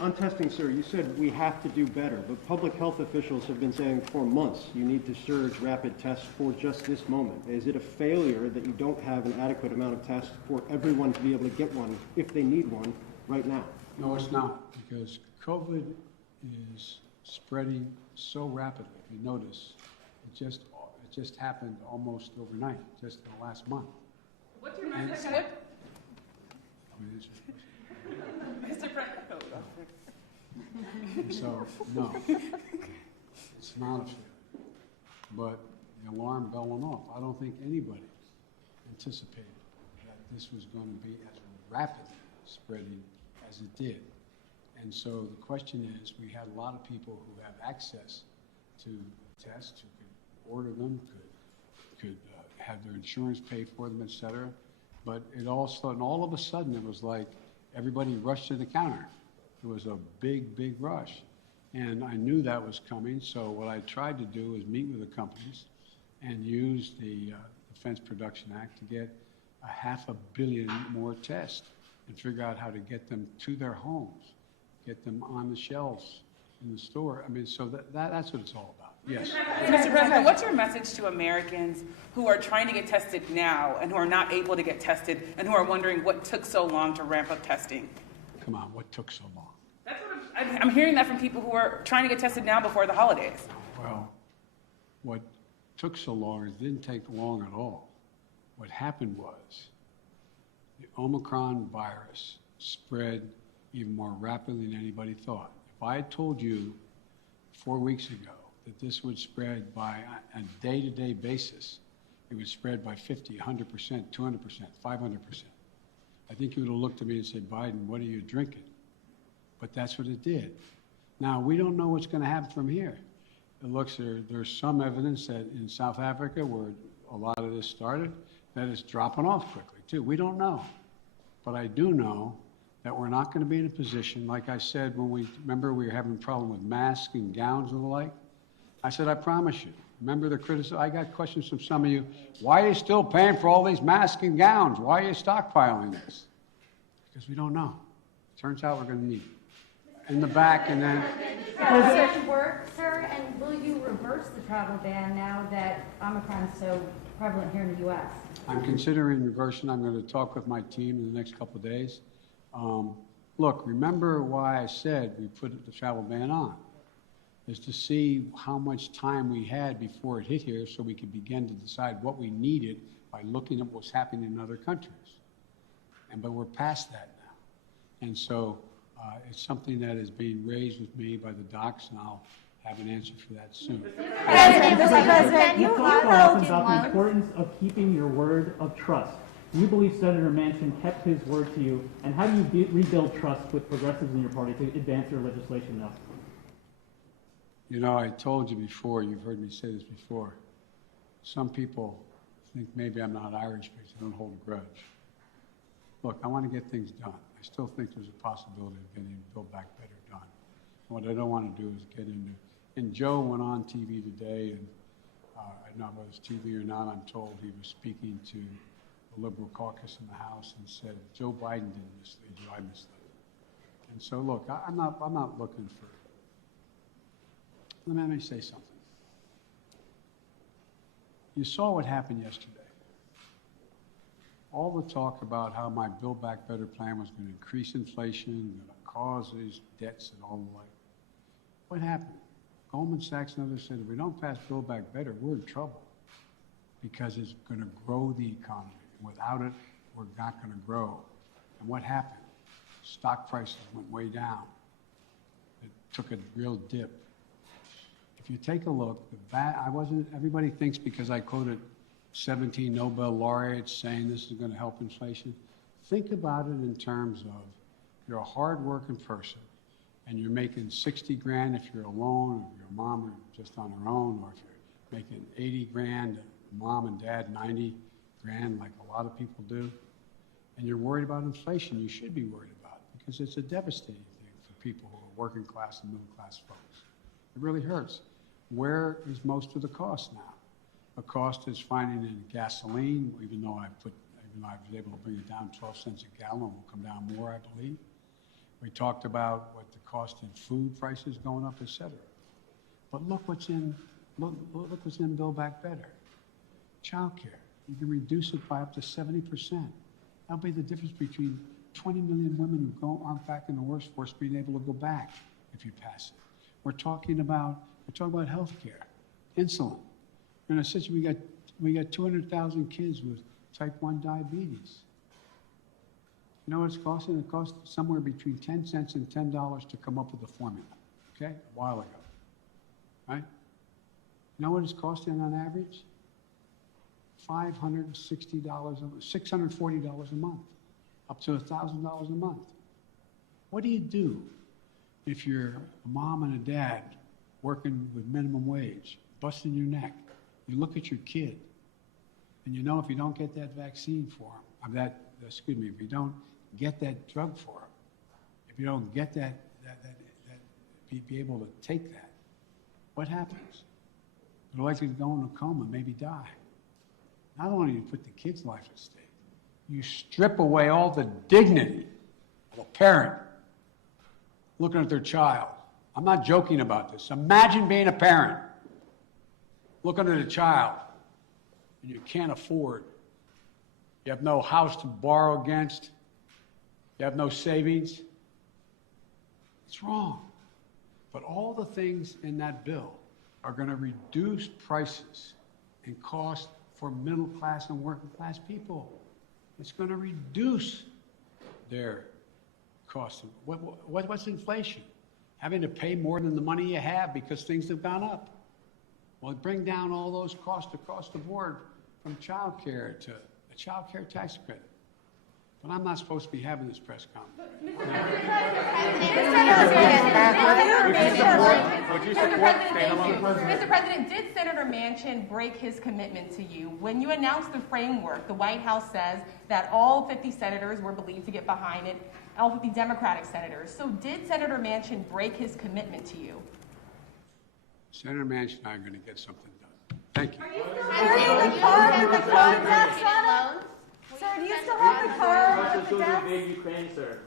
On testing, sir, you said we have to do better, but public health officials have been saying for months you need to surge rapid tests for just this moment. Is it a failure that you don't have an adequate amount of tests for everyone to be able to get one if they need one right now? No, it's not, because COVID is spreading so rapidly. If you notice, it just happened almost overnight, just in the last month. What's your message? Mr. President. So, no, it's not a failure. But the alarm bell went off. I don't think anybody anticipated that this was going to be as rapidly spreading as it did. And so the question is, we had a lot of people who have access to tests, who could order them, could have their insurance pay for them, et cetera. But all of a sudden, it was like everybody rushed to the counter. It was a big, big rush. And I knew that was coming, so what I tried to do was meet with the companies and use the Defense Production Act to get 500 million more tests and figure out how to get them to their homes, get them on the shelves in the store. I mean, so that's what it's all about. Yes. Mr. President, what's your message to Americans who are trying to get tested now and who are not able to get tested and who are wondering what took so long to ramp up testing? Come on, what took so long? That's what I'm hearing that from people who are trying to get tested now before the holidays. Well, what took so long, it didn't take long at all. What happened was the Omicron virus spread even more rapidly than anybody thought. If I had told you 4 weeks ago that this would spread by a day-to-day basis, it would spread by 50, 100%, 200%, 500%. I think you would have looked at me and said, Biden, what are you drinking? But that's what it did. Now, we don't know what's going to happen from here. It looks there's some evidence that in South Africa, where a lot of this started, that it's dropping off quickly, too. We don't know. But I do know that we're not going to be in a position, like I said, when we were having a problem with masks and gowns and the like. I said, I promise you. Remember the criticism? I got questions from some of you. Why are you still paying for all these masks and gowns? Why are you stockpiling this? Because we don't know. Turns out we're going to need it. In the back, and then... Does it work, sir? And will you reverse the travel ban now that Omicron is so prevalent here in the U.S.? I'm considering reversing. I'm going to talk with my team in the next couple of days. Look, remember why I said we put the travel ban on, is to see how much time we had before it hit here so we could begin to decide what we needed by looking at what's happening in other countries. But we're past that now. And so it's something that is being raised with me by the docs, and I'll have an answer for that soon. President, you talk often about the importance of keeping your word of trust. Do you believe Senator Manchin kept his word to you, and how do you rebuild trust with progressives in your party to advance your legislation now? You know, I told you before, you've heard me say this before, some people think maybe I'm not Irish because I don't hold a grudge. Look, I want to get things done. I still think there's a possibility of getting Build Back Better done. And what I don't want to do is get into, and Joe went on TV today, and I don't know whether it's TV or not, I'm told he was speaking to the Liberal caucus in the House and said, Joe Biden didn't mislead you, I misled you. And so look, I'm not looking for, let me say something. You saw what happened yesterday. All the talk about how my Build Back Better plan was going to increase inflation, going to cause these debts and all the like. What happened? Goldman Sachs and others said, if we don't pass Build Back Better, we're in trouble because it's going to grow the economy. Without it, we're not going to grow. And what happened? Stock prices went way down. It took a real dip. If you take a look, everybody thinks because I quoted 17 Nobel laureates saying this is going to help inflation. Think about it in terms of you're a hard-working person and you're making 60 grand if you're alone, or if your mom are just on her own, or if you're making 80 grand, mom and dad 90 grand like a lot of people do, and you're worried about inflation, you should be worried about it because it's a devastating thing for people who are working class and middle class folks. It really hurts. Where is most of the cost now? The cost is finding in gasoline, even though I even though I was able to bring it down 12 cents a gallon, will come down more, I believe. We talked about what the cost in food prices going up, et cetera. But look what's in Build Back Better. Child care. You can reduce it by up to 70%. That'll be the difference between 20 million women who aren't back in the workforce being able to go back if you pass it. We're talking about health care, insulin. In a situation, we got 200,000 kids with type 1 diabetes. You know what it's costing? It cost somewhere between 10 cents and $10 to come up with a formula, okay? A while ago, right? You know what it's costing on average? $560, $640 a month, up to $1,000 a month. What do you do if you're a mom and a dad working with minimum wage, busting your neck? You look at your kid, and you know if you don't get that vaccine for him, if you don't get that drug for him, if you don't get be able to take that, what happens? They're likely to go in a coma, maybe die. Not only do you put the kid's life at stake, you strip away all the dignity of a parent looking at their child. I'm not joking about this. Imagine being a parent, looking at a child, and you can't afford. You have no house to borrow against. You have no savings. It's wrong. But all the things in that bill are going to reduce prices and cost for middle class and working class people. It's going to reduce their costs. What's inflation? Having to pay more than the money you have because things have gone up. Well, bring down all those costs across the board, from child care to a child care tax credit. But I'm not supposed to be having this press conference. Mr. President, did Senator Manchin break his commitment to you? When you announced the framework, the White House says that all 50 senators were believed to get behind it, all 50 Democratic senators. So did Senator Manchin break his commitment to you? Senator Manchin and I are going to get something done. Thank you. Sir, do you still have the card with the death? Ukraine, sir.